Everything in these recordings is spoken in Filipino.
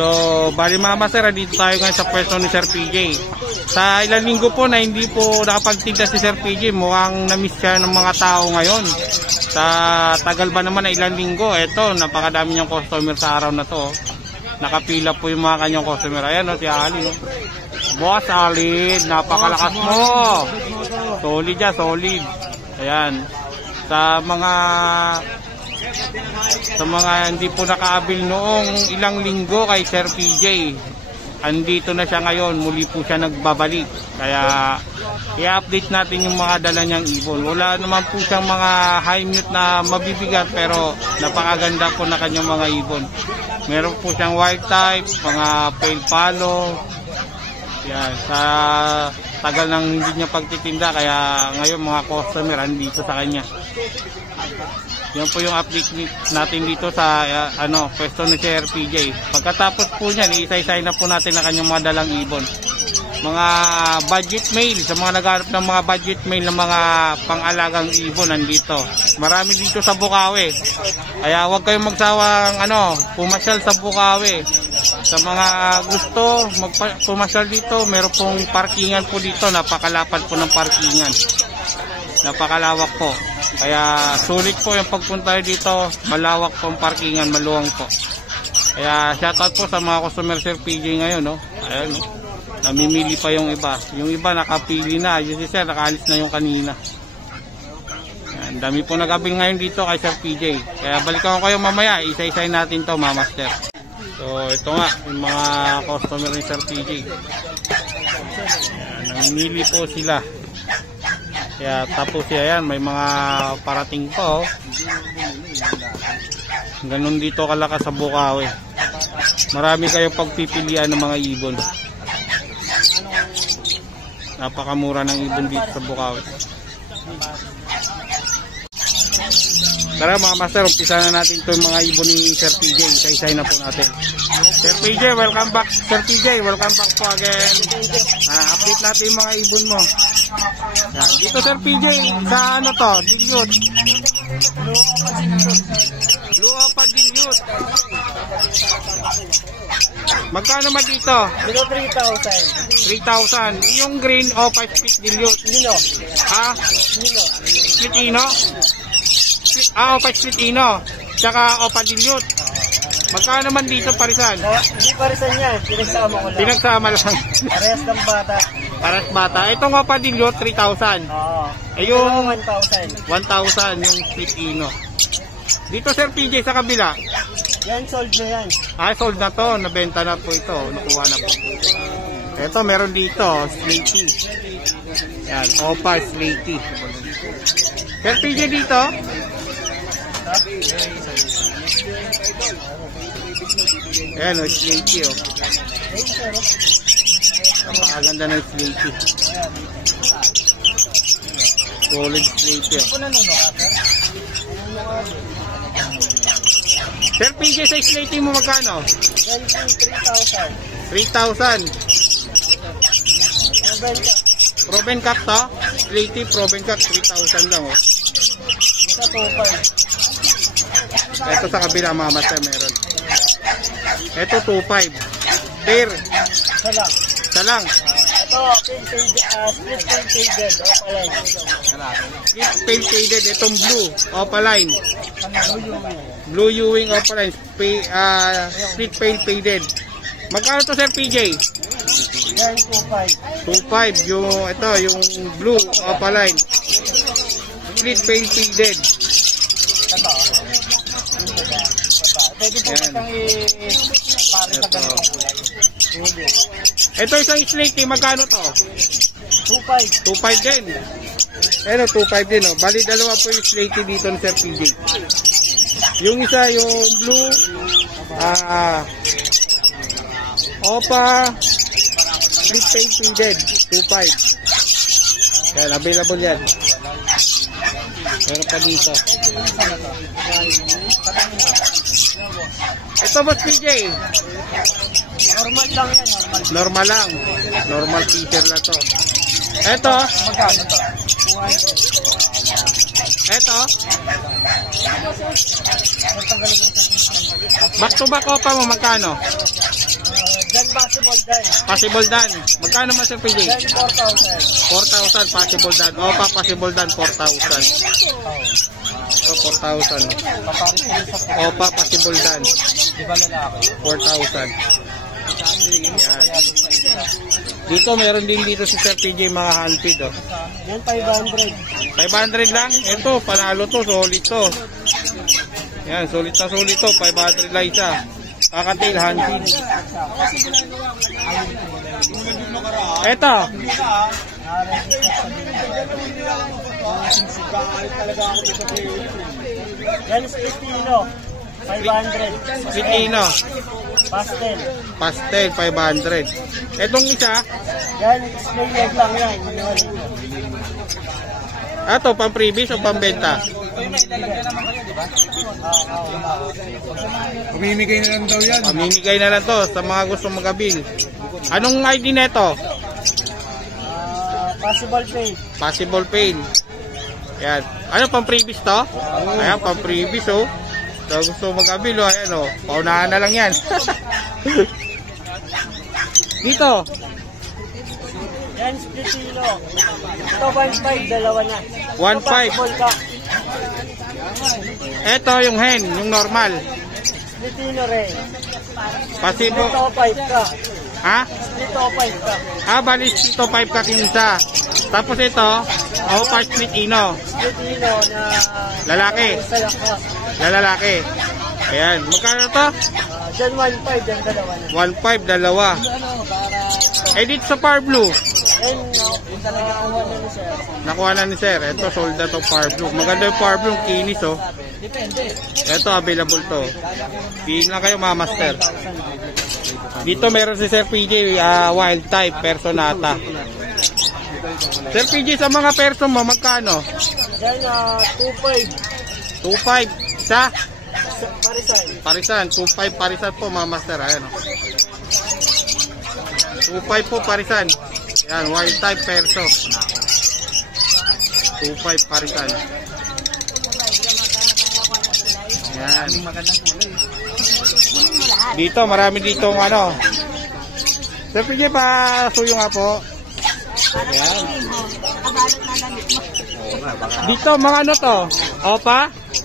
So, bali mga master, dito tayo ngayon sa pwesto ni Sir PJ. Sa ilang linggo po na hindi po nakapagtinda si Sir PJ, mukhang na-miss siya ng mga tao ngayon. Sa tagal ba naman na ilang linggo, eto, napakadami niyang customer sa araw na to. Nakapila po yung mga kanyang customer. Ayan o, si Ali. No? Boss Ali, napakalakas mo. Solid ya, solid. Ayan. Sa mga hindi po nakaabil noong ilang linggo kay Sir PJ, andito na siya ngayon, muli po siya nagbabalik. Kaya i-update natin yung mga dala niyang ibon. Wala naman po siyang mga high mute na mabibigat, pero napakaganda po na kanyang mga ibon. Meron po siyang wild type, mga pale palo. Yan, sa tagal nang hindi niya pagtitinda, kaya ngayon mga customer andito sa kanya. Yan po yung update natin dito sa pwesto ni Sir PJ. Pagkatapos po niyan, isa-isay na po natin ang kanyang mga dalang ibon. Mga budget mail, sa mga naghanap ng mga budget mail ng mga pang-alagang ibon, nandito. Marami dito sa Bukawi. Kaya huwag kayong magsawang pumasyal sa Bukawi. Sa mga gusto pumasyal dito, meron pong parkingan po dito. Napakalapad po ng parkingan. Napakalawak po. Kaya sulit po yung pagpunta dito. Malawak po ang parkingan, maluwang po. Kaya shoutout po sa mga customer Sir PJ ngayon, no? Ayan, no? Namimili pa yung iba. Yung iba nakapili na. Yung si Sir nakaalis na yung kanina. Ayan, dami po nag-abil ngayon dito kay Sir PJ. Kaya balikan ko kayo mamaya. Isa-isay natin to, mga master. So ito nga yung mga customer ni Sir PJ. Ayan, namimili po sila. Kaya tapos yan, may mga parating pa, oh. Ganun dito kalakas sa Bukawi. Marami kayong pagpipilian ng mga ibon. Napakamura ng ibon dito sa Bukawi. Tara mga master, umpisa na natin ito yung mga ibon ni Sir PJ. Isa-isay na po natin. Sir PJ, welcome back. Sir PJ, welcome back po again. Update natin yung mga ibon mo. Yan. Dito Sir PJ, sa to? Dilute. Blue Opa Dilute. Magkano naman dito? Dito 3,000. 3,000. Yung green Opa Split Dilute. Nino. Ha? Nino. Splitino? Opa Splitino. Tsaka Opa Dilute. Magkano naman dito parisan? Hindi parisan yan. Pinagsama ko lang. Pinagsama lang. Parehas ng bata. Parehas bata. Itong Opa Dilute, 3,000. Oo. Ayun, 1,000. 1,000 yung Splitino. Dito Sir PJ sa kabila. Yan, sold na yan. Sold na to. Nabenta na po ito. Nakuha na po. Ito, meron dito. Slaty. Yan, Opa Slaty. Sir PJ dito. Ayan o, Slaty o. Napakaganda ng Slaty. Solid Slaty o. Sir PJ, sa Slaty mo magkano? 3,000. 3,000. Proven Proven Cup. Cup to? Slaty Proven Cup, 3,000 lang o. Isa 2,500. Ito sa kabila mga master meron. Ito 2,500. Pair. Isa lang. Isa lang. Ito, split pale faded. Opaline. Split pale faded. Itong blue Opaline. Blue Ewing Opaline. Split pale faded. Magkano to Sir PJ? Yan, 2.5. 2.5 yung ito, yung blue opaline. Split pale faded. Ito. Pwede po Yan. itong i-pare sa ganitong kulay. Pwede. Ito isang slate, magkano to? 2.5. 2.5 din. Ano, 2.5 din, oh. Bali, dalawa po yung slate dito ng Sir PJ. Yung isa, yung blue, Opa, split pale faded, 2.5. Yan, available yan. Meron pa dito. Ito ba PJ? Normal lang yan, normal. Normal lang. Normal feature na to. Ito. Magkano to? 200. Ito. Back to back pa mo, magkano? Then possible din. Possible dan. Magkano man Sir PJ? Then 4,000. 4,000 possible dan. Opa, possible dan 4,000. So 4,000. Opa, possible dan. Di ba lalaki? 4,000. Yan. Dito meron din dito si Sir PJ mga handfeed, oh. Yan 500. 500 lang. Ito, panalo to, solid to. Yan, solid na solid to. 500 lang isa. Kakatail handfeed. Ito. Yan Spitino. 500. Pitino. Pastel. Pastel, 500. Etong isa. Yan, display leg lang yan. Ato, pang previous o pang benta? Pamimigay na lang daw yan. Pamimigay na lang to sa mga gusto magabil. Anong ID neto? Possible pay. Possible pay. Yan. Ano pang previous to? Ayan, pang previous, oh. So, gusto magabil, oh. Ayan, oh. Paunahan na lang yan. Dito. Yan, Spitino. Ito, 1.5, dalawa na. 1.5. Possible ka. Ito, yung hen, yung normal. Spitino rin. Pasibo. Ito, 5 ka. Ha? Ito, 5 ka. Bali, ito 5 ka kinsa. Tapos ito, Opa Spitino. Spitino na Lalaki. salak ka. Lalaki. Ayan. Magkano to? Dyan 1.5, dyan dalawa na. 1.5, dalawa. Eh, dito sa Par Blue. Yan, talaga ang wala ni sir. Nakuha na ni Sir. Ito, sold na to Par Blue. Maganda yung Par Blue, kinis, oh. Ito, available to. Piliin lang kayo, mga master. Dito meron si Sir PJ, wild type, personata. Sir PJ, sa mga person mo, magkano? Yan, 2.5. 2.5 sa Parisay. parisan. 2.5 parisan po, mga master. Ayan, oh. 2.5 po parisan. Yan, wild type perso. 2.5 parisan. Yan. Dito, marami dito ano. Sir PJ, pa suyo nga po. Yan. Dito, mga ano to? Opa?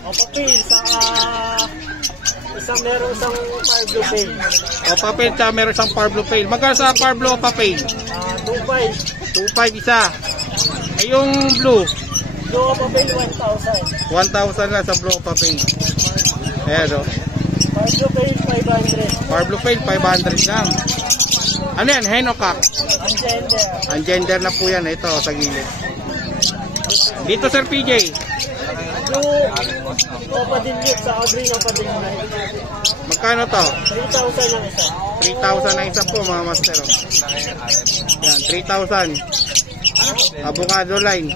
O papel sa merong isang Parblo Pay. Opa Pail, tsaka meron isang Par Blue Pail. Magkano sa Par Blue Opa Pail? 2.5. 2.5 isa. Ay, yung blue? Blue Opa Pay 1,000. 1,000 lang sa blue Opa Pail. Ayan, o. Parblo Pay 500. Par Blue Pail, 500 lang. Ano yan? Hen o cock? Ang gender. Ang gender na po yan. Ito, sa gilid. Dito, Sir PJ. Blue Opa Dilute sa green Opa Dilute. Magkano to? 3,000 ang isa. 3,000 ang isa po, mga master. O. Yan, 3,000. Avocado line.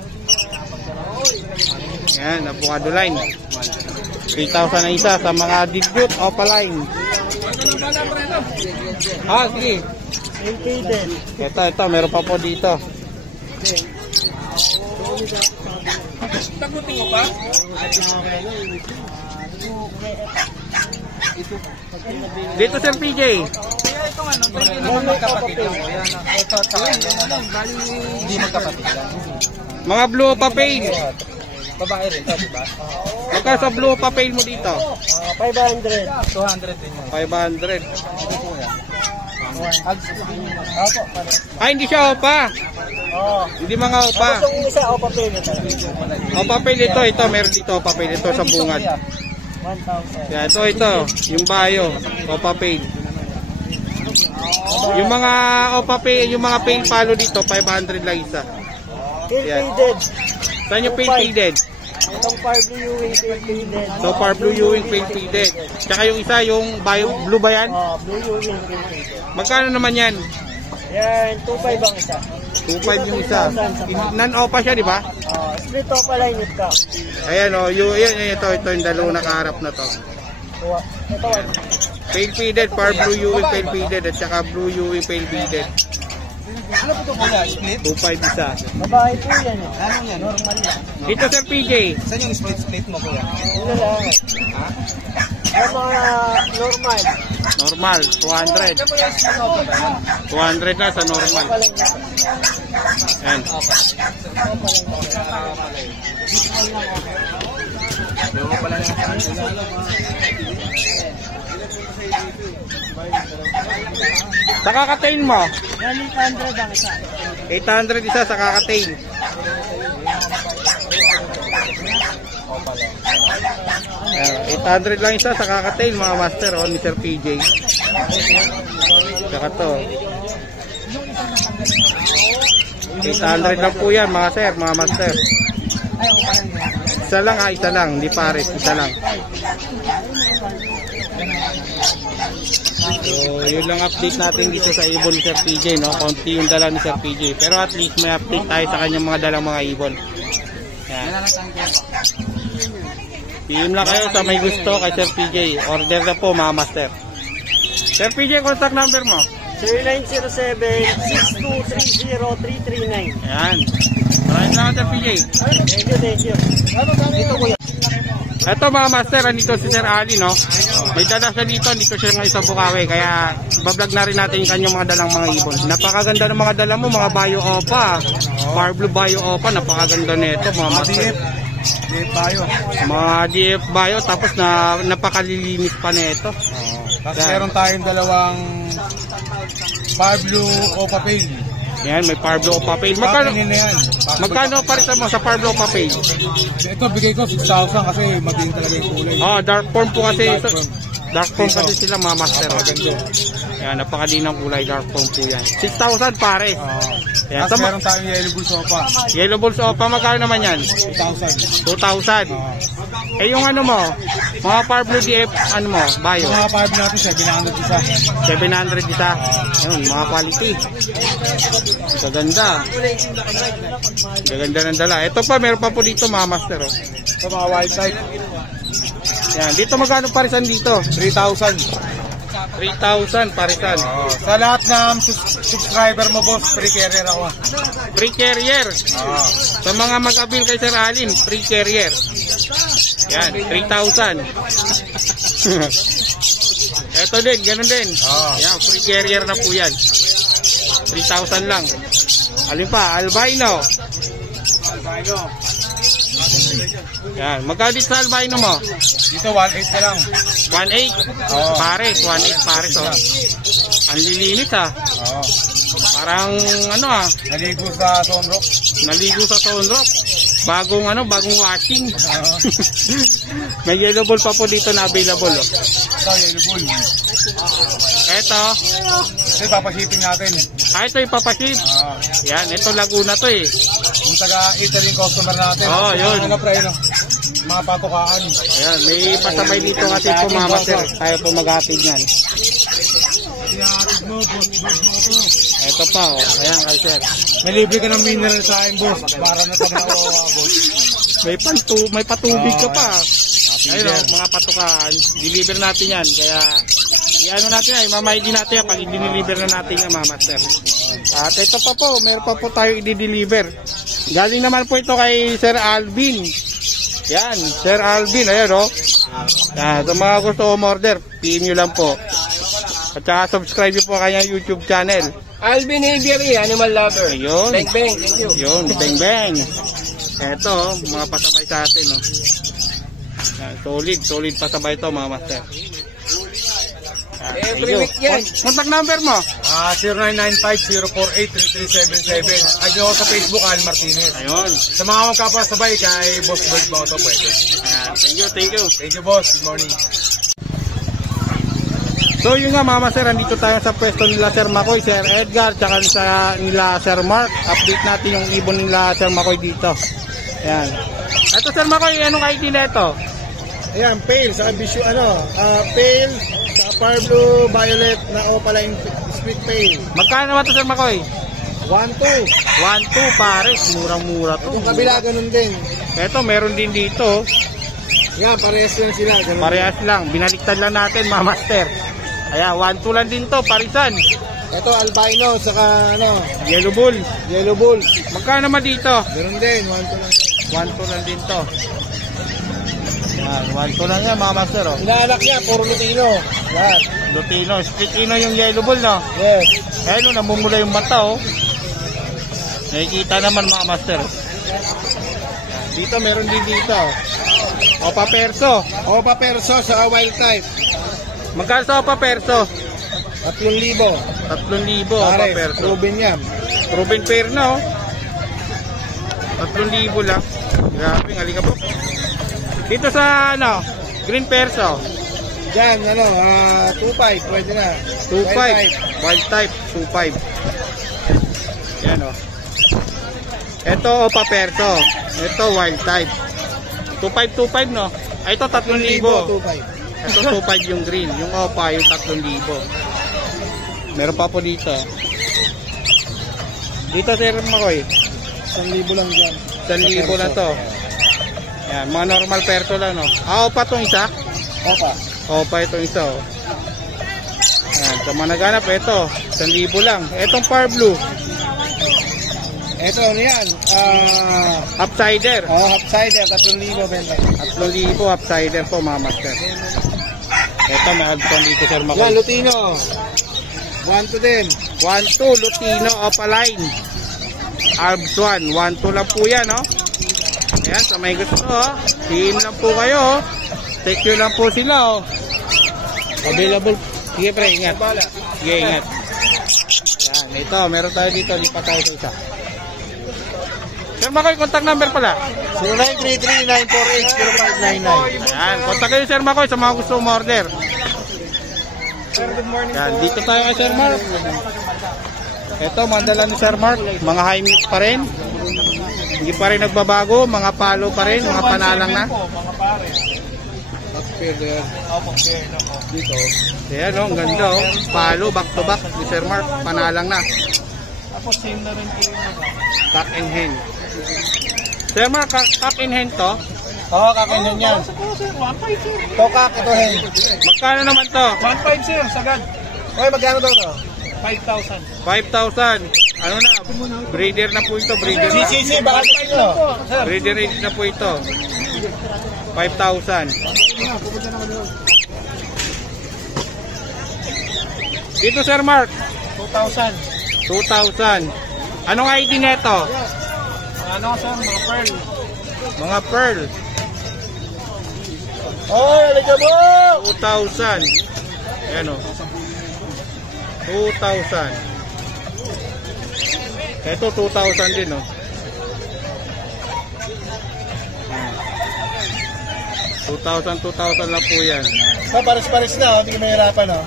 Yan, avocado line. 3,000 ang isa sa mga dilute Opa line. Sige. Impeded. Ito, meron pa po dito. Tagutin mo ba? Dito, Sir PJ. Hindi magkapatid. Mga blue papail. Babae rin, diba? Magkano sa blue papail mo dito? 500. 200 din yun. 500. Opo, pare. Ay, hindi siya opa. Oo. Hindi mga opa. Tapos yung isa, opa payment. Opa pail ito. Meron dito opa pail ito sa bungad. 1,000. Yan, ito. Yung bayo. Opa pail. Yung mga opa pail, yung mga pail palo dito, 500 lang isa. Yan. Faded. Saan yung pail faded? Itong Par Blue Ewing faded. So, Par Blue Ewing pail faded. Tsaka yung isa, yung bayo, blue ba yan? Blue Ewing faded. Magkano naman yan? Yan, 2,500 ang isa. 2.5 yung isa. Non-opa siya, di ba? Split opa line it ka. Ayan o, ito yung dalawang nakaharap na to. Ito, Pail faded, Par Blue Ewing pail faded, at saka Blue Ewing pail faded. ano po ito kuya? Split? 2.5 isa. Babae po yan. Ano yan? Normal lang. Ito Sir PJ. Saan yung split mo kuya? Ano lang. Yung mga normal. Normal, 200. 200 na sa normal. Ayan. Sa kakatail mo? Yan 800 ang isa. 800 isa sa kakatail. Ayan, 800 lang isa sa kakatail mga master ni Sir PJ. Saka to. 800 lang po yan mga sir, mga master. Isa lang isa lang, hindi pares, isa lang. So, yun lang update natin dito sa ibon ni Sir PJ, no? Konti yung dala ni Sir PJ. Pero at least may update tayo sa kanyang mga dalang mga ibon. Yan. PM lang kayo sa may gusto kay Sir PJ. Order na po mga master. Sir PJ, contact number mo? 0907-6230-339. Ayan. Maraming salamat Sir PJ. Thank you. Dito kuya. Ito mga master, andito si Sir Ali, no? May dala siya dito siya ng isang Bukawi. Kaya bablog na rin natin yung kanyang mga dalang mga ibon. Napakaganda ng mga dala mo, mga Bayo Opa. Par Blue Bayo Opa, napakaganda nito mga master. DF Bayo. Mga DF Bayo, tapos napakalilinis pa nito. Tapos meron tayong dalawang Par Blue Opa Pail. Yan, may Par Blue Opa Pail. Magkano parisan mo sa Par Blue Opa Pail? Ito bigay ko 6,000 kasi madiin talaga yung kulay. Dark form po kasi. Dark form kasi sila mga master. Yan, napakadinang kulay, dark form po yan. 6,000 pare. Yan, Tapos meron tayong Yellow Bulls Opa. Yellow Bulls Opa, magkano naman yan? 2,000. 2,000. Eh yung ano mo, mga Par Blue DF, ano mo, Bayo? Yung mga 5 natin, 700 isa. 700 isa. Ayun, mga quality. Gaganda. Gaganda ng dala. Ito pa, meron pa po dito mga master. Oh. Ito mga wild type. Yan, dito magkano parisan dito? 3,000. 3,000 parisan. Sa lahat ng subscriber mo boss, free carrier ako. Free carrier. Sa mga mag-avail kay Sir Alin, free carrier. Yan, 3,000. Ito din, ganun din. Yan, free carrier na po yan. 3,000 lang. Alin pa, albino. Yan, magkano dito sa albino mo? Dito 1,800 na lang. 1,800? Pares, 1,800 pares. Oh. Ang lilinis Parang ano Naligo sa sunrock. Naligo sa sunrock. Bagong washing. May yellow ball pa po dito na available. Oh. Ito, yellow bull. Ito. Ito, papashipping natin. Ito ipapaship. Yan, ito Laguna to eh. Yung taga-Italy customer natin. Yun. Ano pre, no? Mga patukaan. Ayan, may pasabay dito ng ating pumamaster. Tayo po maghatid yan. Ito pa, ayan kay sir. May libre ka ng mineral sa akin, boss. Para na pag nakuha, boss. May patubig ka pa. Ayun, mga patukaan. Deliver natin yan. Kaya, i-ano natin yan, mamaigin natin yan pag i-deliver na natin yan, mga master. At ito pa po, meron pa po tayo i-deliver. Galing naman po ito kay Sir Alvin. Yan, Sir Alvin, ayan o. Yan, sa mga gusto umorder, PM nyo lang po. At saka subscribe nyo po kanyang YouTube channel. Alvin Hilbieri, Animal Lover. Ayun. Bang bang, thank you. Yun, bang bang. Ito, mga pasabay sa atin. No? Yan, solid pasabay ito mga master. Every week yan. Contact number mo? 0995-048-3377. Ay, ako sa Facebook, Al Martinez. Ayun. Sa mga magkapasabay kay Boss Bird Bauto, pwede. Ayan. Thank you, thank you. Thank you, boss. Good morning. So yun nga mama sir, andito tayo sa pwesto nila Sir Makoy, Sir Edgar, tsaka sa nila Sir Mark. Update natin yung ibon nila Sir Makoy dito. Ayan. Ito Sir Makoy, anong ID na ito? Ayan, pale, sa bisyo, pale, sa far blue, violet, na opaline split pale. Magkano naman ito Sir Makoy? 1-2. 1-2 pares, murang-mura to. Yung kabila, ganun din. Ito, meron din dito. Yan, parehas lang sila. Ganun. Parehas lang, binaliktad lang natin mga master. Ayan, 1-2 lang din to, parisan. Ito, albino, saka Yellow bull. yellow bull. Magkano naman dito? Ganun din, 1-2 lang din. 1-2 lang din to. Ayan, 1-2 lang yan mga master. Oh. Inaanak niya, puro Lutino. Lahat. Lutino, split ino yung yellow bull, no? Yes. Kaya no, namumula yung mata, oh. Nakikita naman mga master. Dito, meron din dito. Opa Perso. Opa Perso sa wild type. Magkano sa Opa Perso? 3,000. 3,000 Opa Perso. Ruben yan. Ruben pair na, oh. 3,000 lang. Grabe, halika po. Dito sa, Green Perso. Diyan, 2,500, pwede na. 2.5. Wild type, 2.5. Yan, oh. Ito, Opa Perso. Ito, wild type. 2.5, no? Ay, ito, 3,000. 2,500. Ito, 2.5 yung green. Yung Opa, yung 3,000. Meron pa po dito. Dito, Sir Makoy. 1,000 lang dyan. 1,000 na to. Yan, mga normal Perso lang, no? Opa itong isa? Opa. Opa itong isa, oh. Yan, sa mga naghanap, ito, 1,000 lang. Itong Far Blue. Ito, yan. Upsider. Upsider, 3,000 benta. 3,000 upsider po mga master. Ito mahal dito Sir Yan, Makoy. Lutino. 1-2 din. 1-2 Lutino Opaline. Arbs 1. 1-2 lang po yan, no? Ayan, sa may gusto, oh. PM lang po kayo, oh. Text nyo lang po sila, oh. Available. Sige pre, ingat. Sige, ingat. Yan, ito, meron tayo dito. Lipat tayo sa isa. Sir Makoy, contact number pala. 0933-948-0599. Ayan, contact kayo Sir Makoy sa mga gusto umorder. Sir, good morning Yan, po. dito tayo kay Sir Mark. Ito, mandala ni Sir Mark. Mga high mix pa rin. Hindi pa rin nagbabago. Mga palo pa rin. Mga panalang na. Mga pare. Dito. Ayan, oh, ang ganda, oh. Palo, back to back ni Sir Mark. Panalang na. Tapos same na rin kayo Cock and hen. Sir Mark, cock and hen to? Oo, kakainin yan. Sir, 1.5 sir. Tokak, ito hen. Magkano naman to? 1.5 sir, sagad. Oy, magkano daw to? 5,000. 5,000. Ano na? Breeder na po ito. Breeder na. CCC, baka ito. Sir, Breeder age na po ito. 5,000. Dito Sir Mark. 2,000. 2,000. Anong ID neto? Ano sir, mga pearl. Mga pearl. Oy, halika mo! 2,000. Ayan, o. 2,000. Ito 2,000 din, o. 2,000 lang po yan. Pares-pares na, hindi ka mahirapan, no?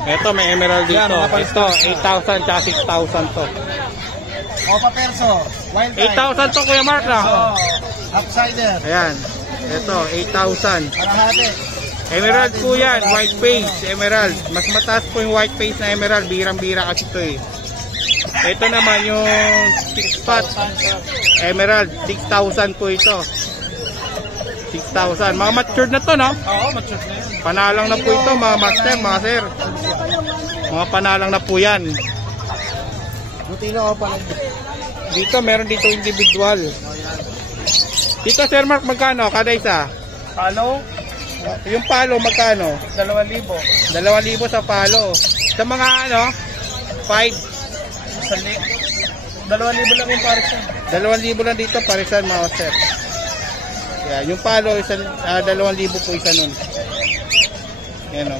Ito may emerald dito. Yan, mga Ito 8,000 tsaka 6,000 to. Opa Perso, wild type. 8,000 to Kuya Mark na. Upsider, Ayan. Ito 8,000. Arahate. Emerald po yan, white face, emerald. Mas mataas po yung white face na emerald, birang-bira kasi ito eh. Ito naman yung 6 spot emerald, 6,000 po ito. 6,000. Mga matured na to, no? Oo, mature na yan. Panalang na po ito, mga master, mga sir. Mga panalang na po yan. Lutino Opa lang. Dito, meron dito individual. Dito, Sir Mark, magkano? Kada isa? Palo, Yung palo, magkano? 2,000. 2,000 sa palo. Sa mga ano, 5. 2,000 lang yung pares yan. 2,000 lang dito, parisan mga sir. Yeah, yung palo, 2,000 po isa nun. Yan o.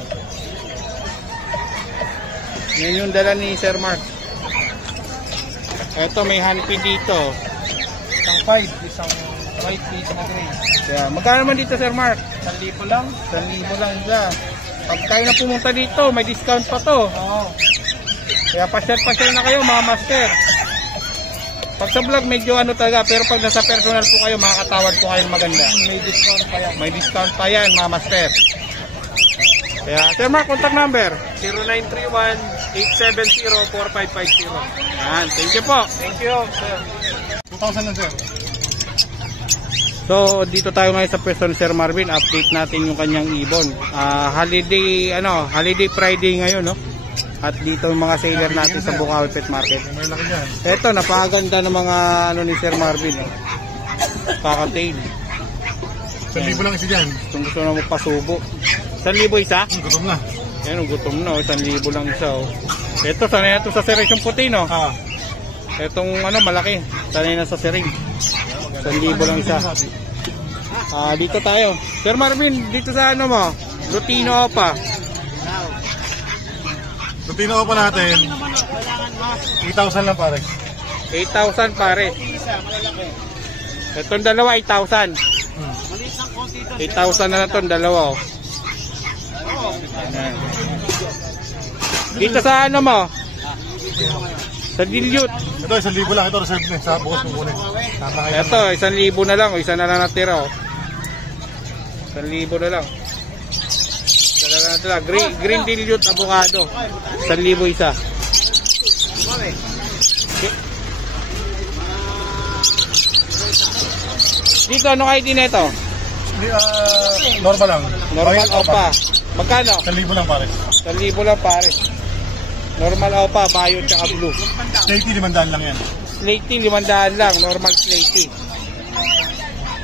Yan yung dala ni Sir Mark. Ito may hanpi dito. Isang 5, isang white face na gray. Kaya, magkano naman dito Sir Mark? 1,000 lang. 1,000 lang isa. Pag kayo na pumunta dito, may discount pa to. Oo. Kaya pasyal na kayo mga master. Pag sa vlog medyo ano talaga, pero pag nasa personal po kayo, makakatawad po kayo maganda. May discount pa yan. May discount pa yan mga master. Kaya Sir Mark, contact number. 0931-870-4550. Yan, thank you po. Thank you, sir. 2,000 lang, sir. So dito tayo ngayon sa pwesto ni Sir Marvin, update natin yung kanyang ibon. Holiday Friday ngayon, no? At dito yung mga seller natin sa Bukawi Pet Market. May laki dyan. Ito, napakaganda ng mga ano ni Sir Marvin, eh. Kakatail. 1,000 lang isa dyan. Kung gusto na magpasubo. 1,000 isa? Gutom na. Yan, gutom na, 1,000 lang isa, oh. Ito, sanay na ito sa sering puti, no? Ah. Itong ano, malaki. Sanay na sa sering. 1,000 lang isa. Dito tayo. Sir Marvin, dito sa ano mo? Lutino pa. Lutino pa natin. 8,000 lang pare. 8,000 pare. Itong dalawa, 8,000. 8,000 na na itong dalawa, oh. Ayan. Dito sa ano mo? Sa dilute. Ito, 1,000 lang. Ito, reserve na. Sa bukas mo kunin. Ito, 1,000 na lang. O, isa na lang natira, oh. 1,000 na lang. Isa na lang natira. Green dilute avocado. 1,000 isa. Dito, ano kayo din ito? Normal lang. Normal opa. Magkano? 1,000 lang pare. 1,000 lang pare. Normal opa, bayo tsaka blue. Slaty, 500 lang yan. Slaty, 500 lang. Normal slaty.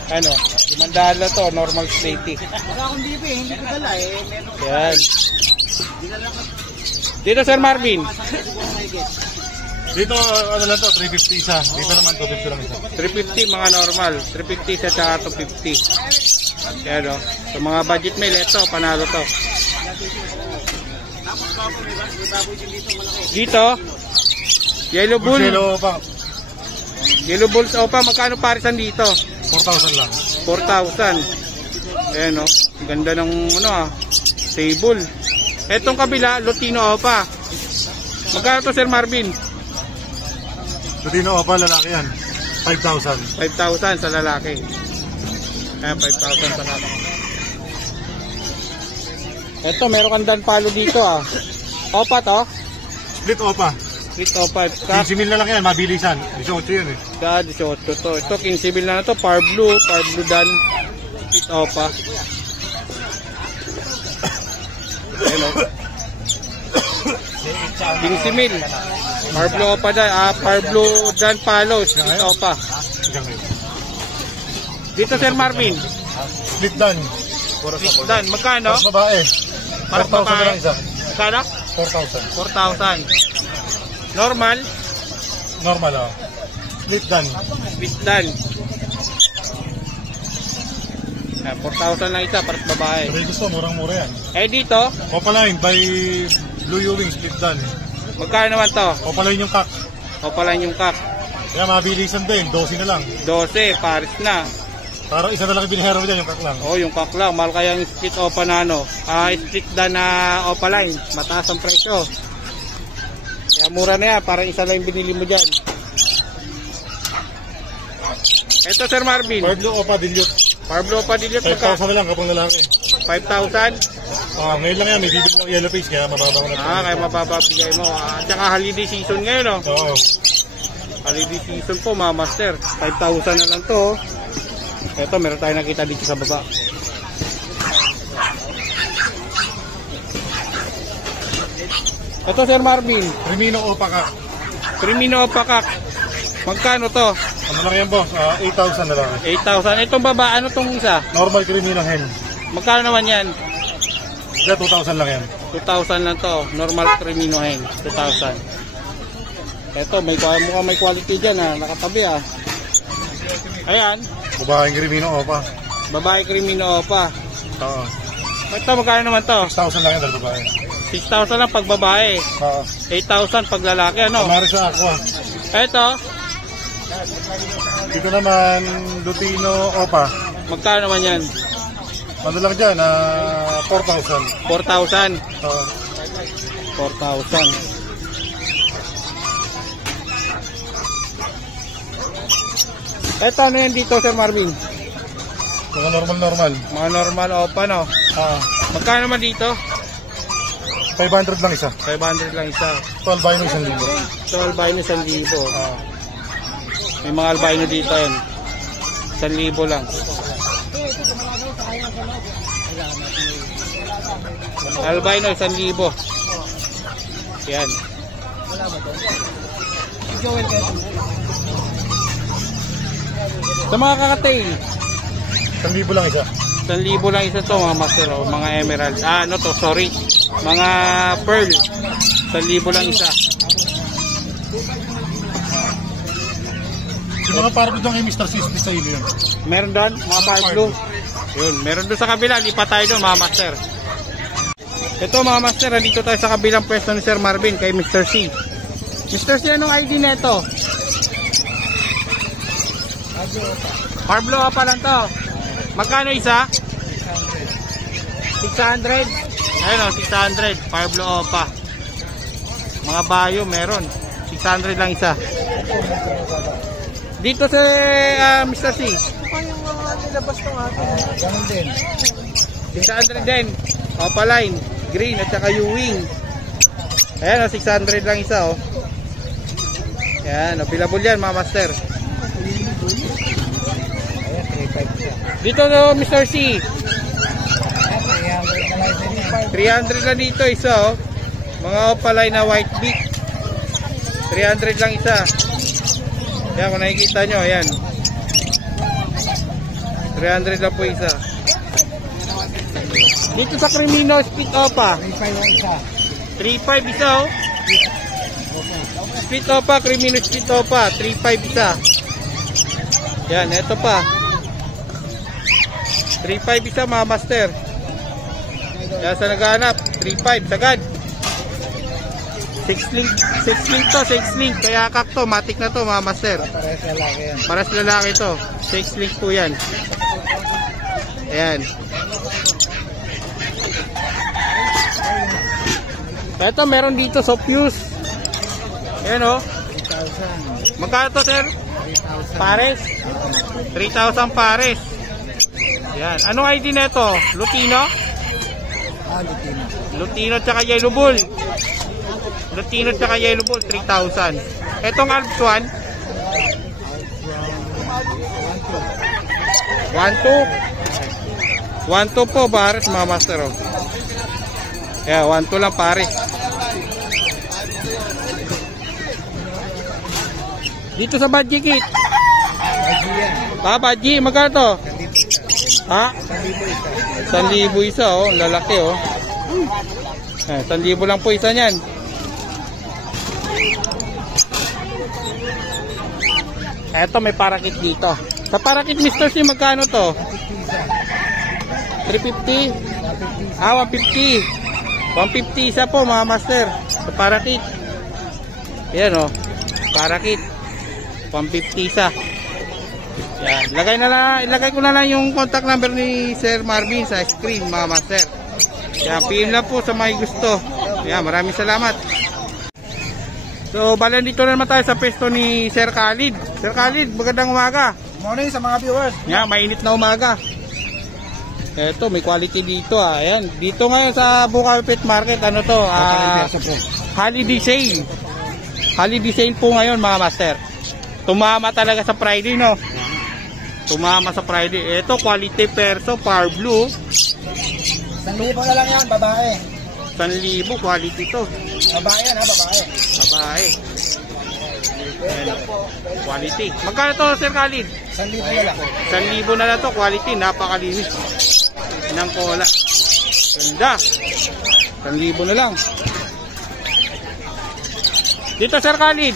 Ano? 500 lang to, normal slaty. Yan. Dito Sir Marvin. Dito, ano lang to, 350 isa. Dito naman, 250 lang isa. 350 mga normal. 350 sa tsaka 250. Yan, o. Sa mga budget mail, ito, panalo to. Dito, Yellow Bull. Yellow Bulls Opa, magkano parisan dito? 4,000 lang. 4,000. Ayan, o. Ganda ng ano, table. Etong kabila, Lutino Opa. Magkano to Sir Marvin? Lutino pa, lalaki yan. 5,000. 5,000 sa lalaki. Ayan, 5,000 sa lalaki. Ito, meron kang dan palo dito, ah. Opa to? Split opa. Split opa. 15,000 na lang yan, mabilisan. 18 yan eh. 18 to. Ito, 15,000 na to. Par blue dan. Split opa. Ayan, o. 15,000. Par blue opa dan. Par blue dan palo. Split opa. Dito Sir Marvin. Split dan. Split dan. Magkano? Mas babae. Para 4,000 na lang isa. Magkano? 4,000. 4,000. Normal? Normal ah. Split dan. Split dan. 4,000 lang isa para sa babae. Pero gusto, murang-mura yan. Eh dito, Opaline by Blue Ewing, split dan. magkano naman to? Opaline yung kak. O pala yung kak. Kaya mabilisan din, 12 na lang. 12, pares na. Parang isa na lang binihero dyan, yung kak lang. O yung kak lang, mahal kaya yung split opa na ano. Split dan na opaline, mataas ang presyo. Kaya mura na yan, parang isa lang yung binili mo dyan. Ito Sir Marvin. Parblo Opa Dilute. Parblo opa dilute, 5,000 na lang kapag lalaki. 5,000. Ngayon lang yan, may bibig ng yellow face, kaya mababa ko na. Kaya mabababigay mo. At saka holiday season ngayon, oh. Oo. Holiday season po mga master. 5,000 na lang to, oh. Ito, meron tayo nakita dito sa baba. Ito Sir Marvin. Primino Opa kak. Crimino Opakak. Magkano to? Ano lang yan boss? 8,000 na lang. 8,000. Itong baba, ano tong isa? Normal Crimino hen. Magkano naman yan? Kaya 2,000 lang yan. 2,000 lang to. Normal Crimino hen. 2,000. Ito, mukhang may quality dyan, ha. Nakatabi, ha. Ayan. Babaeng Crimino Opa. Babae Crimino Opa. Oo. Ito, magkano naman to? 6,000 lang yan dahil babae. 6,000 lang pag babae. 8,000 pag lalaki, ano? Mari sa aqua. Ito, Dito naman, Lutino Opa. magkano naman yan? Ano lang dyan, 4,000. 4,000. Oo. 4,000. Ito, ano yan dito, Sir Marvin? Mga normal. Mga normal opa, no? Magkano naman dito? 500 lang isa. 500 lang isa. 12 albino 1,000. So, albino 1,000. May mga albino dito yan. 1,000 lang. Albino 1,000. Yan. Sa mga kakatail, 1,000 lang isa. 1,000 lang isa to mga master, oh, mga emerald. Ano to, sorry. Mga pearl. 1,000 lang isa. Yung mga pardo doon kay Mr. Sis sa ilo yun. Meron doon, mga parblue. Yun, meron doon sa kabila. Lipat tayo doon, mga master. Ito mga master, dito tayo sa kabilang pwesto ni Sir Marvin kay Mr. C. Mr. C, anong ID neto? Parblo pa lang to. Magkano isa? 600. Ayun o, 600. Parblo pa. Mga bayo meron. 600 lang isa. Dito sa Mr. C. Ganun din. 600 din. Opaline, green at saka Ewing. Ayan o, 600 lang isa o. Ayan, available yan mga master. Dito no, Mr. C. 300 lang dito isa oh. Mga opaline na white beak. 300 lang isa. Yan kung nakikita nyo, ayan. 300 lang po isa. Dito sa Crimino split opa. 3.5 isa oh. Split opa, Crimino split opa. 3.5 isa. Yan, eto pa. 3.5 isa mga master. Yan sa naghahanap. 3.5 sagad. 6 link to, 6 link. Kaya kakto, matik na to mga master. Pares lalaki yan. Pares lalaki to. 6 link po yan. Ayan. Ito meron dito Sophius. Ayan o. Magkano to sir? 3,000. Pares. 3,000 pares. Yan. Anong ID neto? Lutino? Lutino. Lutino tsaka Yellow Bull. Lutino tsaka Yellow Bull, 3,000. Etong Alps 1? 1,2. 1,2 po, pares mga master. Oh. Yeah, 1,2 lang pares. Dito sa Badji Kit. Badji, magkano to? Ha? 1,000 isa oh, lalaki oh. 1,000 lang po isa niyan. Eto may parakit dito. Sa parakit Mr. C magkano to? 350? 150. 150 isa po mga master. Sa parakit. Ayan oh. Parakit. 150 isa. Yan, ilagay ko na lang yung contact number ni Sir Marvin sa screen mga master. Yan, PM lang po sa may gusto. Yan, maraming salamat. So, bali dito na naman tayo sa pesto ni Sir Khalid. Sir Khalid, magandang umaga. Morning sa mga viewers. Yan, mainit na umaga. Eto, may quality dito ah. Ayan, dito ngayon sa Bukawi Pet Market, ano to? Holiday sale. Holiday sale po ngayon mga master. Tumama talaga sa Friday, no? Tumama sa Friday. Ito, quality perso, par blue. 1,000 na lang yan, babae. 1,000, quality to. Babae yan ha, babae. Babae. Ayan. Quality. Magkano to, Sir Khalid? 1,000 na lang. 1,000 na lang to, quality. Napakalinis. Ng cola. Ganda. 1,000 na lang. Dito, Sir Khalid.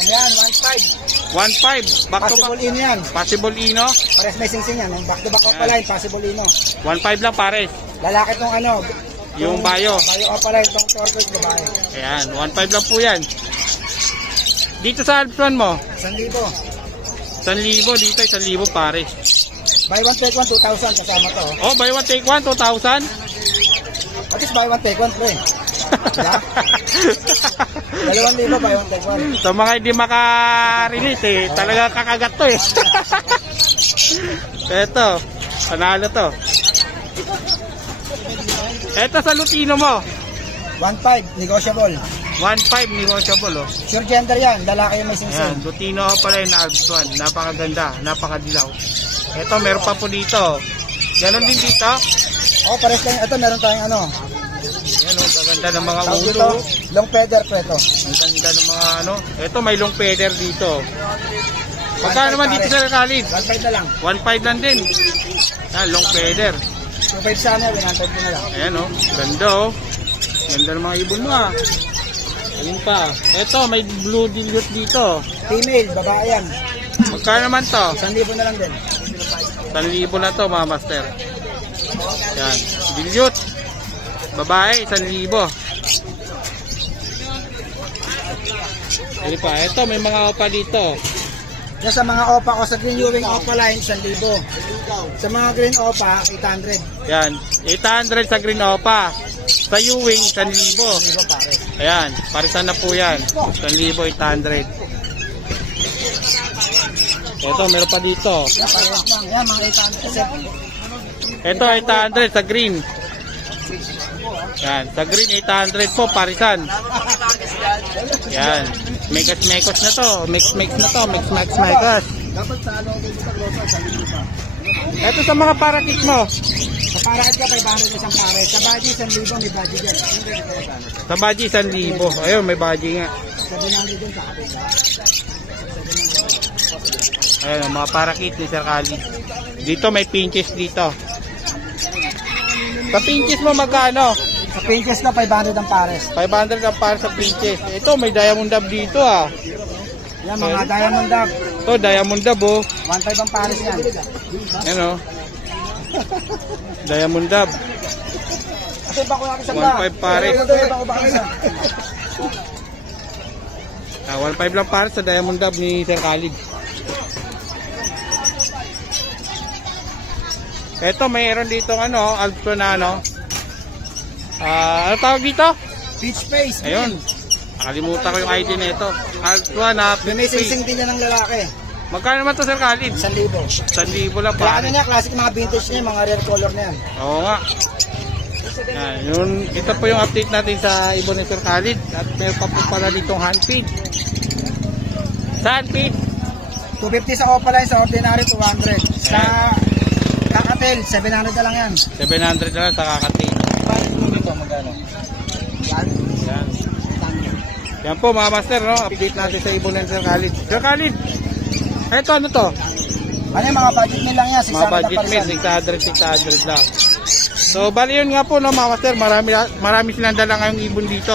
Ano yan, 1,500. 1,500. Back to Possible back. in yan. Possible ino. Pares may sing-sing yan. Back to back pa lang, possible ino. 1,500 lang pares. Lalaki tong ano, Yung Bayo. Bayo Opaline, itong turquoise babae. Ayan, 1.5 lang po yan. Dito sa Alpson mo, 1,000. 1,000 dito, 1,000 pares. Buy one take one, 2,000 kasama to. Oh, buy one take one, 2,000. At least buy one take one, pre. Yeah? 2,000 buy one take one. Sa mga hindi makarelate eh, talaga kakagat to eh. Eto, panalo to. Eto sa Lutino mo, 1,500, negotiable. 1.5 negotiable oh. Sure gender yan, lalaki yung may Ayan, singsing. Lutino pala yung Alpson. Napakaganda, napakadilaw. Ito, meron pa po dito. Ganon din dito. Oh, pares lang. Ito, meron tayong ano. Ayan oh, gaganda ng mga Tawag ulo. dito, long feather pre to. Ang ganda ng mga ano. Ito, may long feather dito. Magkano naman dito sa Khalid? 1,500 na lang. 1.5 lang din. Ayan, long feather. 2,500 sana, 100 ko na lang. Ayan oh, ganda oh. Ganda ng mga ibon mo ah. Ayun pa. Ito, may blue dilute dito. Female, babae yan. Magkano naman to? 1,000 na lang din. 1,000 na to mga master. Yan. Dilute. Babae, 1,000. Ayun pa. Ito, may mga opa dito. Yan sa mga opa ko, sa green Ewing opa line, 1,000. Sa mga green opa, 800. Yan. 800 sa green opa. Sa Ewing, 1,000. 1,000 pare. Ayan. Parisan na po yan. 1,800. Ito, meron pa dito. Yan, parehas lang. Yan, mga 800. Ito, 800 sa green. Yan. Sa green, 800 po. Parisan. Yan. Megas-mekos na to. Mix-mix na to. Mix-max-megas. Dapat sa ano, dito sa glosa, 1,000 pa. Ito sa mga parakit mo. Sa parakit ka, 500 isang pare. Sa baji, 1,000 may baji dyan. Sa baji, 1,000. Ayun, may baji nga. 700 dyan sa kapit. Ayun, ang mga parakit ni Sir Khalid. Dito may pinches dito. Sa pinches mo magkano? Sa pinches ka, 500 ang pares. 500 ang para sa pinches. Ito, may diamond dab dito ah. Yan, mga diamond dab. Ito, diamond dab oh. 1,500 ang pares yan. Ano? Diamond dab. Kasi bako natin sa 1,500 pares. Bako ba isa? 1,500 lang para sa diamond dab ni Sir Khalid. Ito, mayroon dito ano, Alpson na ano. Ano tawag dito? Peach face. Ayun. Nakalimutan ko yung ID nito. Alpson na May sing-sing din yan ng lalaki. Magkano naman to Sir Khalid? 1,000. 1,000 lang Kaya ano pa. niya, classic mga vintage niya, mga rare color na yan. Oo nga. Yan, yun, ito po yung update natin sa ibon ni Sir Khalid. At meron pa po pala ditong handfeed. Sa handfeed? 250 sa Opaline, sa ordinary 200. Sa Kakatel, 700 na lang yan. 700 na lang sa kakating. Bakit mo dito, magano? Yan. Yan. Yan po mga master, no? Update natin sa ibon ni Sir Khalid. Sir Khalid, ito ano to? Ano yung mga budget meal lang yan, 600 Mga budget na meal, 600 lang. So, bali yun nga po, no, mga master, marami silang dala ngayong ibon dito.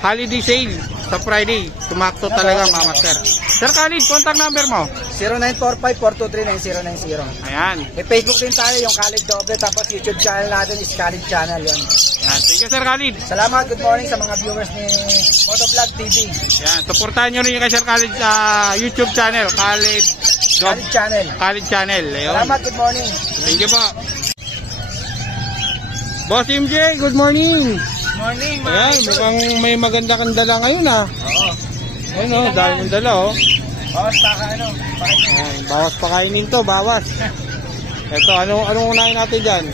Holiday sale sa Friday. Tumakto talaga, mga master. Sir Khalid, contact number mo? 0945-423-9090. Ayan. May Facebook din tayo, yung Khalid Doble, tapos YouTube channel natin is Khalid Channel yun. Ayan. Sige, Sir Khalid. Salamat, good morning sa mga viewers ni Motovlog TV. Ayan. Supportahan nyo rin yung kay Sir Khalid sa YouTube channel, Khalid Channel. Khalid Channel. Ayun. Salamat, good morning. Thank you po. Boss MJ, good morning. Morning, Ayan, mukhang may maganda kang dala ngayon ah. Oo. Ayun oh, dahil yung dala oh. Bawas pa ka, ano? Ayan, bawas pa kainin to, bawas. Ito, anong unahin natin dyan?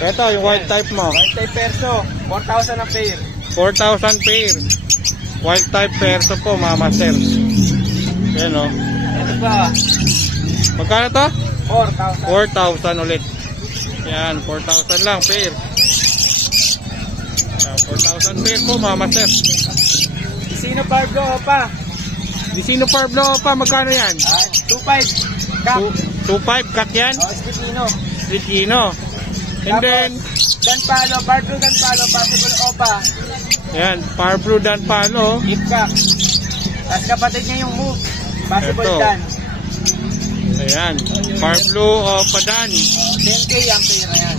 Ito, yung white type mo. White type perso, 4,000 a pair. 4,000 pair. White type perso po, mga master. Ayan oh. Ito pa, Magkano to? 4,000. 4,000 ulit. Yan, 4,000 lang pair. Yan, 4,000 pair po, mga master. Sino Pablo Opa? Vicino Parblo pa, magkano yan? 2,500. Cup. 2.5 kak yan? Espitino. Spritino. And then, Dan Palo, Pablo Dan Palo, possible Opa. yan, Parblo Dan Palo. Ipkak. Tapos kapatid niya yung move. Possible Ito. Dan. Ayan, Parblo o Padan. 10K ang pair na yan.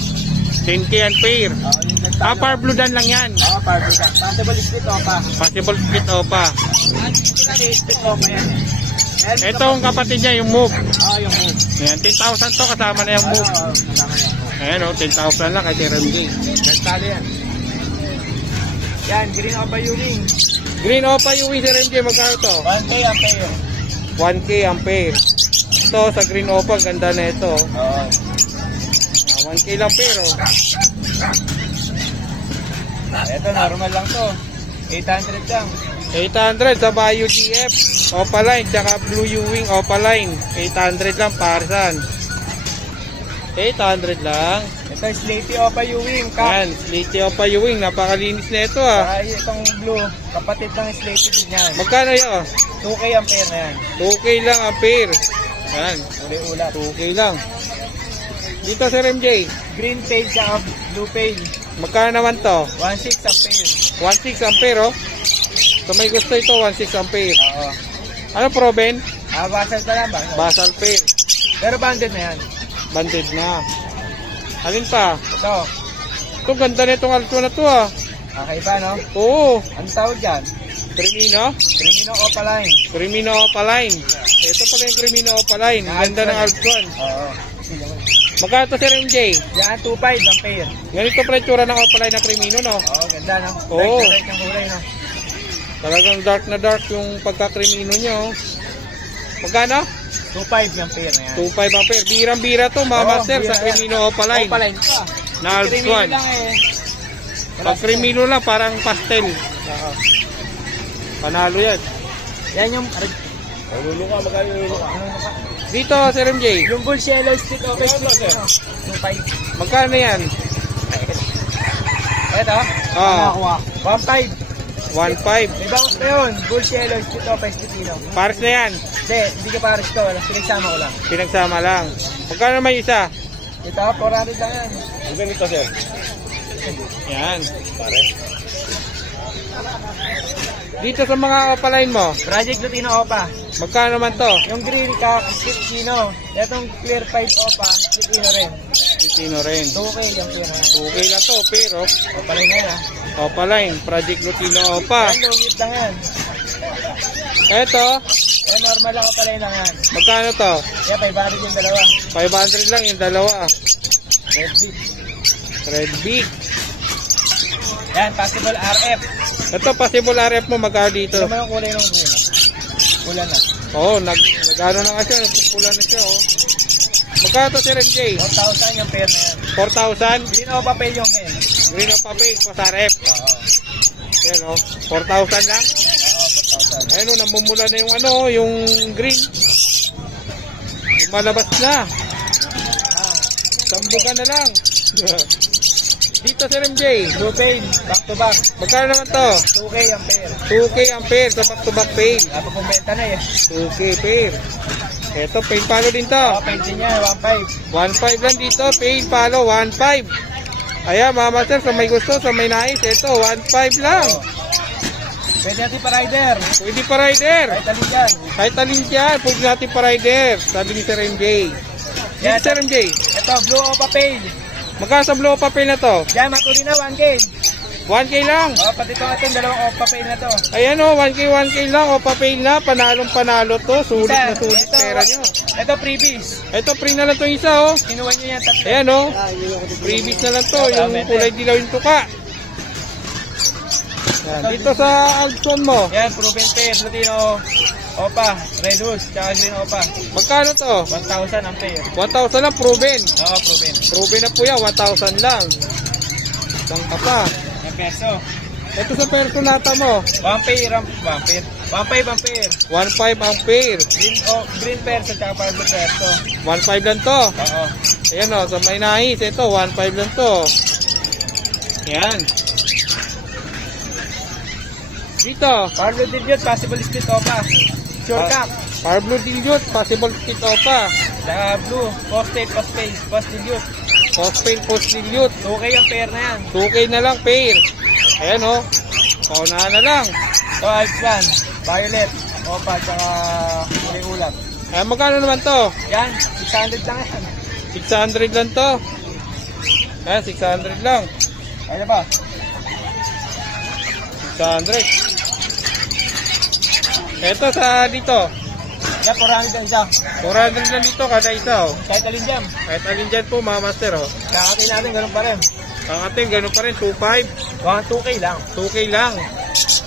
10K ang pair. Yung Par blue dan lang yan. Oo, Parblo ka. Possible split Opa. Possible split opa. Split Opa yan. Ito ang kapatid niya, yung move. Oo, yung move. Ayan, 10,000 to, kasama na yung move. Oo, kasama yan. Ayan o, 10,000 lang kay RMJ. Nagtalo yan. Yan, green Opa Yuling. Green opa yung RMJ, magkano to? 1K ang pair. 1K ang pair. Ito, sa green opa, ganda na ito. Oo. 1K lang pair oh. Ito, normal lang to. 800 lang. 800 sa Bayou GF Opaline, tsaka Blue Ewing Opaline. 800 lang parisan. 800 lang. Ito, Slaty Opa Ewing. Yan, Slaty Opa Ewing. Napakalinis na ito ah. Ay, itong blue, kapatid ng Slaty din yan. Magkano yun? 2K ang pair na yan. 2K lang ang pair. Yan, Uli-ulat. 2K lang. Dito sa RMJ, Green pale tsaka blue pale. magkano naman to? 1.6 ang pair. 1.6 ang pair oh. So may gusto ito, 1.6 ang pair. Oo. Ano proben? Basal pa lang ba? Basal pair. Pero banded na yan. Banded na. Alin pa? Ito. Ito, ganda na itong alto na to ah. Okay ba, no? Oo. Ang tawag dyan? Crimino? Crimino Opaline. Crimino Opaline. Ito pala yung Crimino Opaline. Ganda ng Alpson. Oo. Magkano to, Sir MJ? Yan, 2.5 ang pair. Ganito pala yung tsura ng Opaline na Crimino, no? Oo, ganda, no? Oo. Light yung kulay, no? Talagang dark na dark yung pagka-Crimino nyo. Magkano? 2.5 yung pair na yan. 2.5 ang pair. Birang-bira to, mga Oo, master, bira sa yan. Crimino Opaline. Opaline pa. Na Crimino Alpson. lang eh. Pag Crimino lang, parang pastel. Oo. Panalo yan. Yan yung... Lulu ka, magkano lulu ka? Dito, Sir MJ. Yung bull yellow stick, okay, stick, 2.5. Magkano yan? Ito? Ah, 1.5. 1.5. May bawas na yun. Bull yellow stick, okay, stick, Pares na yan. hindi ka pares ko. Pinagsama ko lang. Pinagsama lang. Magkano naman isa? Ito, 400 lang yan. Ang ganito, sir. Yan. Pare. Dito sa mga Opaline mo, Project Lutino Opa. magkano naman to? Yung green ka, Lutino. Itong clear 5 Opa, Lutino rin. Titino rin. 2K yung pira na. Okay lang to, pero Opa rin na yan ha. Opaline, Project Lutino Opa. Yan, lungit lang yan. Eto, Yan, normal lang Opa rin lang yan. magkano to? Yan, 500 yung dalawa. 500 lang yung dalawa. Red beat. Red Beak. Yan, possible RF. Ito, possible RF mo, magkano dito? Ito naman yung kulay ng green. Ulan na. Oo, nag-ano na nga siya, nagpupula na siya, oh. Magkano to, Sir MJ? 4,000 yung pair na yan. 4,000? Green Opa pale yung hen. Green of papel, plus RF. Oo. Yan, oh. 4,000 lang. Oo, 4,000. Ayun, oh, namumula na yung ano, yung green. Lumalabas na. Sambugan na lang. Dito, Sir MJ. Blue pail, back to back. Magkano naman to? 2K ang pair. 2K ang pair sa back-to-back pail. Dapat pumbenta na eh. 2K pair. Ito, pail palo din to. Oo, pail din yan, 1.5. 1.5 lang dito, pail palo, 1.5. Ayan, mga master, sa may gusto, sa may nais, ito, 1.5 lang. Pwede natin pa rider. Pwede pa rider. Kahit alin dyan. Kahit alin dyan, pwede natin pa rider. Sabi ni Sir MJ. Dito, Yan. Sir MJ. Ito, blue Opa pail. Magkano sa blue papel na to? Yan, matuli na 1K. 1K lang. Oo, pati ito natin, dalawang Opa pail na to. Ayan o, 1K lang o papel na. Panalong panalo to. Sulit na sulit Ito, pera nyo. Ito, freebies. Ito, free na lang to isa o. Kinuha nyo yan, tatlo. Ayan o. Freebies na lang to. Yung kulay dilaw yung tuka. Yan. Dito sa Alpson mo. Yan, proven pair, Lutino Opa, Red Hood, tsaka Green Opa. Magkano to? 1,000 ang pair. 1,000 lang proven. Oo, proven. Proven na po yan. 1,000 lang. Isang ka pa. Yung peso. Ito sa personata mo. 1 pair ang pair. 1.5 ang pair. 1.5 ang pair. Green perso, tsaka Pablo perso. 1.5 lang to. Oo. Ayan o, sa may nais, ito, 1.5 lang to. Yan. Dito, Pablo Dilute, possible split Opa. Sure cap. Parblo Dilute, possible split opa. Tsaka blue, post dilute. Postpaid, post dilute. 2K ang pair na yan. 2K na lang, pair. Ayan o, paunahan na lang. So, Alplan, Violet, Opa, tsaka kulay ulap. Ayan, magkano naman to? Yan, 600 lang yan. 600 lang to. Ayan, 600 lang. Ano ba? 600. Ito sa dito. Yan, 400 ang isa. 400 na dito kada isa oh. Kahit alin dyan. Kahit alin dyan po mga master oh. Kakatin natin, ganun pa rin. Kakatil, ganun pa rin, 2.5. 2K lang. 2K lang.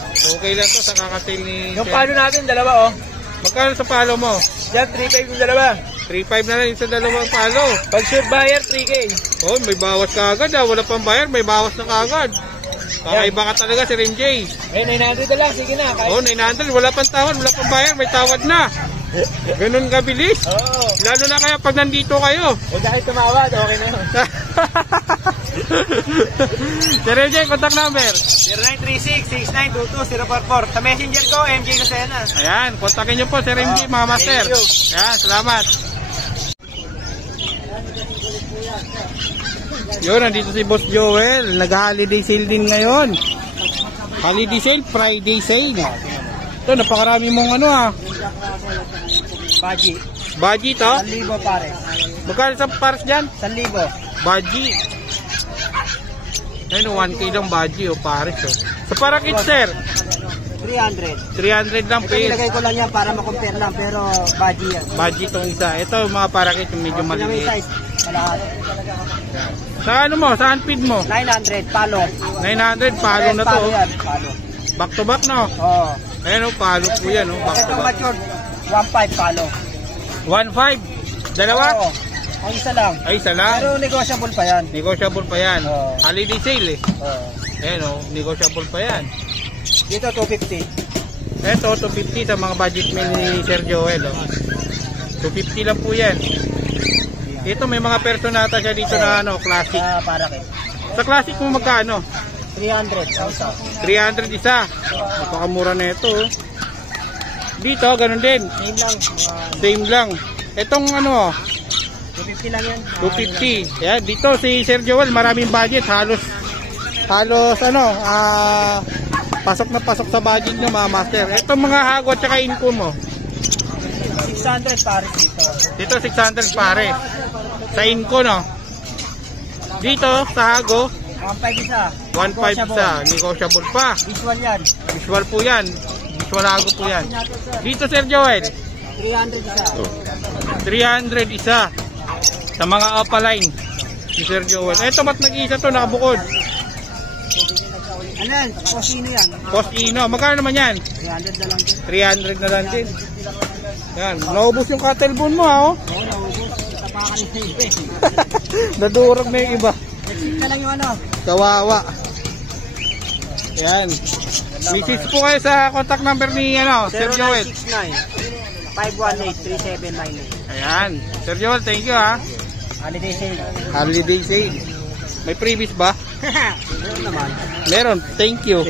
2K lang to sa kakatil ni Yung Sir. palo natin, dalawa oh. Magkano sa palo mo? Diyan, 3.5 yung dalawa. 3.5 na lang yung sa dalawang palo. Pag sure buyer, 3K. Oh, may bawas ka agad ah. Wala pang bayar, may bawas na kaagad. Kakaiba ka talaga si MJ. Eh, 900 na lang, sige na. Kahit... Oh, 900, wala pang tawad, wala pang bayar, may tawad na. Ganun kabilis. Oo. Lalo na kaya pag nandito kayo. Eh, dahil tumawad, okay na yun. Sir MJ, contact number. 0936-6922-044. Sa messenger ko, MJ Lucena. Ayan, kontakin nyo po Sir MJ, mga master. Thank you. Ayan, salamat. Yun, nandito si Boss Joel. Nag-holiday sale din ngayon. Holiday sale, Friday sale. Ito, napakarami mong ano ah. Baji. Baji to? 1,000 pare. Magkano sa pares dyan? 1,000. Baji. Ayun, 1K lang baji o pares oh. Sa parakit sir, 300. 300 lang Ito please. nilagay ko lang yan para ma-compare lang, pero baji yan. Baji tong isa. Ito mga parakit yung medyo Yung may maliliit. size, kalahati. Sa ano mo? Saan feed mo? 900, palo. 900, palo na to. Palo yan, palo. Back to back no? Oo. Ayun o, palo po yan o. Back to Ito back. matured, 1,500 palo. 1.5. Dalawa? Oo. Ang isa lang. Ay, isa lang. Pero negotiable pa yan. Negotiable pa yan. Oo. Holiday sale eh. Oo. Ayun o, negotiable pa yan. Dito 250. Ito, 250 sa mga budget meal ni Sir Joel o. 250 lang po yan. Dito may mga personata siya dito na ano, classic. Para kay. Sa classic mo magkano? 300 ang isa. 300 isa. Napakamura na ito. Oh. Dito, ganun din. Same lang. Same lang. Itong ano, 250 lang yan. 250. Yan, dito si Sir Joel, maraming budget. Halos ano, pasok na pasok sa budget nyo mga master. Itong mga hago at saka inko mo. 600 pare dito. Dito 600 pare. Sa inko no. Dito sa hago, 1,500 isa. 1.5 isa. Negotiable pa. Visual yan. Visual po yan. Visual hago po yan. Dito Sir Joel, 300 isa. 300 isa. Sa mga opaline ni Sir Joel. Eto ba't nag-iisa to nakabukod? Ano yan? Cosino yan. Post Ino. Magkano naman yan? 300 na lang din. 300 na lang din. Yan. Naubos yung cattle bone mo ha oh. Oo, naubos. Tapakan na yung iba. Nadurog na yung iba. Nag-sit na lang yung ano. Kawawa. Yan. Message po kayo sa contact number ni ano, Sir Joel. 0969-518-3798. Ayan. Sir Joel, thank you ha. Holiday sale. Holiday sale. May previous ba? Meron naman. Meron. Thank you.